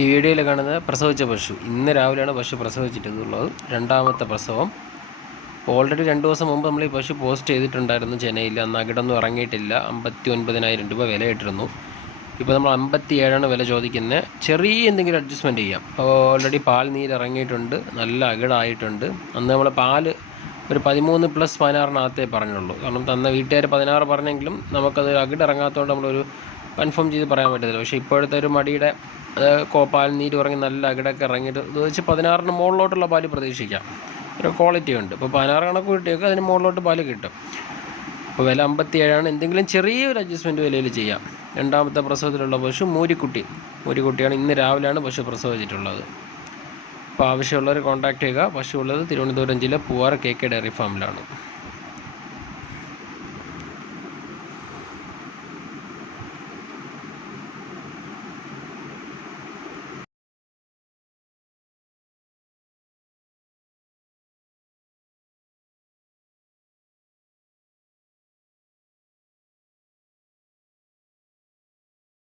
ഈ വീഡിയോയിൽ കാണുന്നത് പ്രസവിച്ച പശു. ഇന്ന് രാവിലെയാണ് പശു പ്രസവിച്ചിട്ടുള്ളത്. രണ്ടാമത്തെ പ്രസവം. ഓൾറെഡി 2 ദിവസം മുമ്പ് നമ്മൾ ഈ പശു പോസ്റ്റ് ചെയ്തിട്ടുണ്ടായിരുന്നു ചെന്നൈയിൽ. അന്ന് അകിടൊന്നും ഇറങ്ങിയിട്ടില്ല. 59,000 രൂപ വിലയിട്ടിരുന്നു. ഇപ്പോൾ നമ്മൾ 57 വില ചോദിക്കുന്നത്. ചെറിയ എന്തെങ്കിലും അഡ്ജസ്റ്റ്മെൻറ്റ് ചെയ്യാം. അപ്പോൾ ഓൾറെഡി പാൽ നീര് ഇറങ്ങിയിട്ടുണ്ട്, നല്ല അകിടായിട്ടുണ്ട്. അന്ന് നമ്മൾ പാല് ഒരു 13+16 പറഞ്ഞുള്ളൂ. കാരണം തന്ന വീട്ടുകാർ 16 പറഞ്ഞെങ്കിലും നമുക്കത് അകിടിറങ്ങാത്തതുകൊണ്ട് നമ്മളൊരു കൺഫേം ചെയ്ത് പറയാൻ പറ്റത്തില്ല. പക്ഷേ ഇപ്പോഴത്തെ ഒരു മടിയുടെ പാൽ നീര് ഇറങ്ങി നല്ല അകിടൊക്കെ ഇറങ്ങിയിട്ട് ഇത് വെച്ച് 16 മുകളിലോട്ടുള്ള പാല് പ്രതീക്ഷിക്കാം. ഒരു ക്വാളിറ്റി ഉണ്ട്. ഇപ്പോൾ 16 കണക്ക് കിട്ടിയൊക്കെ അതിന് മുകളിലോട്ട് പാല് കിട്ടും. ഇപ്പോൾ വില 57. എന്തെങ്കിലും ചെറിയൊരു അഡ്ജസ്റ്റ്മെൻറ്റ് വിലയിൽ ചെയ്യാം. രണ്ടാമത്തെ പ്രസവത്തിലുള്ള പശു മൂരിക്കുട്ടിയാണ്. ഇന്ന് രാവിലെയാണ് പശു പ്രസവിച്ചിട്ടുള്ളത്. അപ്പോൾ ആവശ്യമുള്ളവർ കോൺടാക്റ്റ് ചെയ്യുക. പശു ഉള്ളത് തിരുവനന്തപുരം ജില്ല പൂവാർ KK ഡയറി ഫാമിലാണ്.